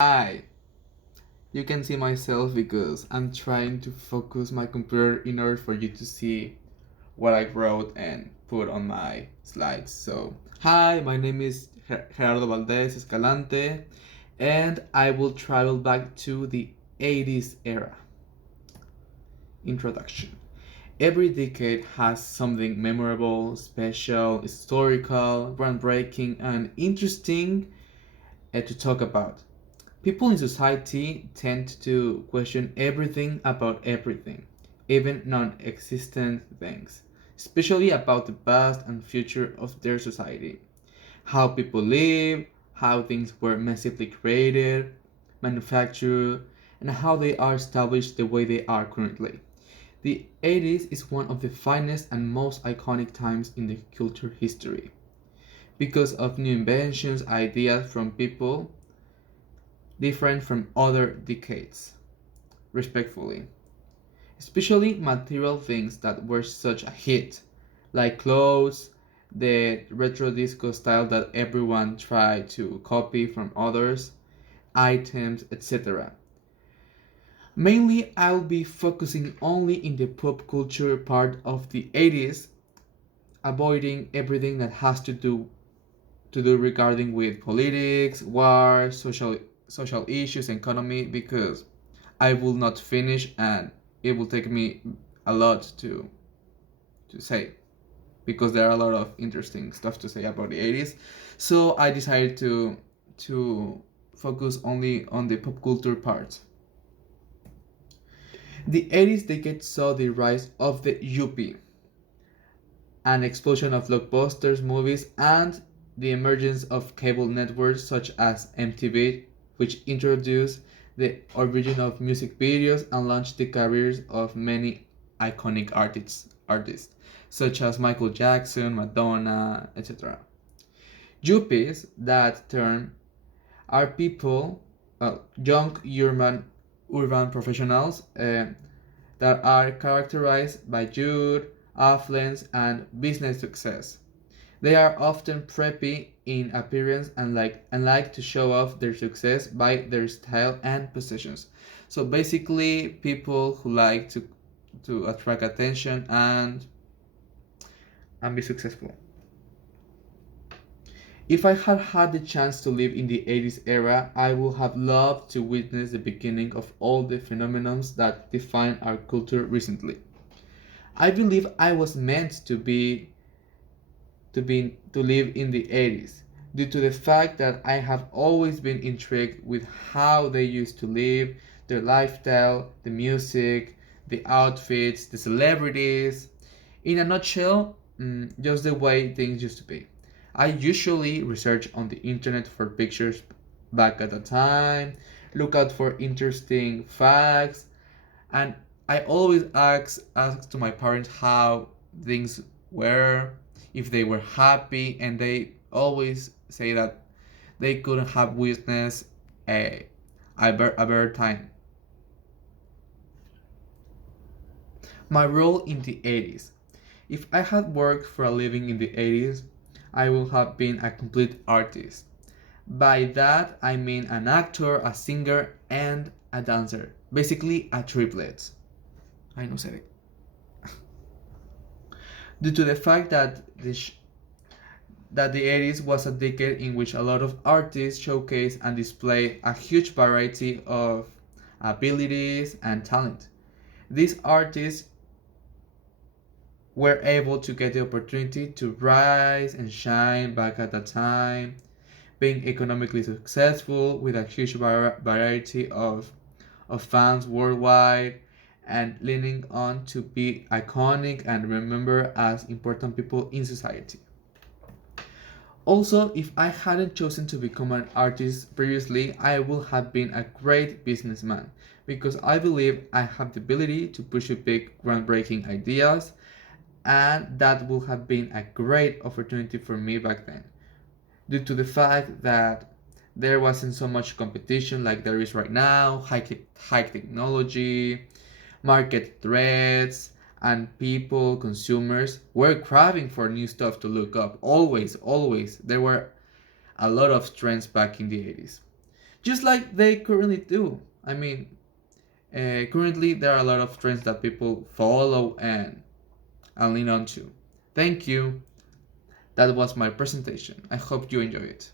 Hi, you can see myself because I'm trying to focus my computer in order for you to see what I wrote and put on my slides. So, hi, my name is Gerardo Valdez Escalante, and I will travel back to the 80s era. Introduction. Every decade has something memorable, special, historical, groundbreaking, and interesting to talk about. People in society tend to question everything about everything, even non existent things, especially about the past and future of their society. How people live, how things were massively created, manufactured, and how they are established the way they are currently. The 80s is one of the finest and most iconic times in the culture history because of new inventions, ideas from people different from other decades, respectfully. Especially material things that were such a hit, like clothes, the retro disco style that everyone tried to copy from others, items, etc. Mainly, I'll be focusing only in the pop culture part of the 80s, avoiding everything that has to do regarding with politics, war, social issues, economy, because I will not finish and it will take me a lot to say because there are a lot of interesting stuff to say about the 80s. So I decided to focus only on the pop culture part. The 80s decade saw the rise of the UP, an explosion of blockbusters movies, and the emergence of cable networks such as MTV, which introduced the origin of music videos and launched the careers of many iconic artists such as Michael Jackson, Madonna, etc. Yuppies, that term, are people, young urban professionals that are characterized by youth, affluence, and business success. They are often preppy in appearance and like to show off their success by their style and possessions. So basically, people who like to attract attention and be successful. If I had had the chance to live in the 80s era, I would have loved to witness the beginning of all the phenomena that define our culture recently. I believe I was meant to live in the 80s due to the fact that I have always been intrigued with how they used to live, their lifestyle, the music, the outfits, the celebrities. In a nutshell, just the way things used to be. I usually research on the internet for pictures back at the time, look out for interesting facts, and I always ask to my parents how things were, if they were happy, and they always say that they couldn't have witnessed a better time. My role in the 80s. If I had worked for a living in the 80s, I would have been a complete artist. By that, I mean an actor, a singer, and a dancer. Basically, a triplet. I know, said it. Due to the fact that the 80s was a decade in which a lot of artists showcased and displayed a huge variety of abilities and talent. These artists were able to get the opportunity to rise and shine back at that time, being economically successful with a huge variety of fans worldwide and leaning on to be iconic and remembered as important people in society. Also, if I hadn't chosen to become an artist previously, I would have been a great businessman because I believe I have the ability to pursue big, groundbreaking ideas, and that would have been a great opportunity for me back then, due to the fact that there wasn't so much competition like there is right now, high technology, market threats, and people, consumers, were craving for new stuff to look up. Always, always. There were a lot of trends back in the 80s. just like they currently do. I mean, currently there are a lot of trends that people follow and lean on to. Thank you. That was my presentation. I hope you enjoy it.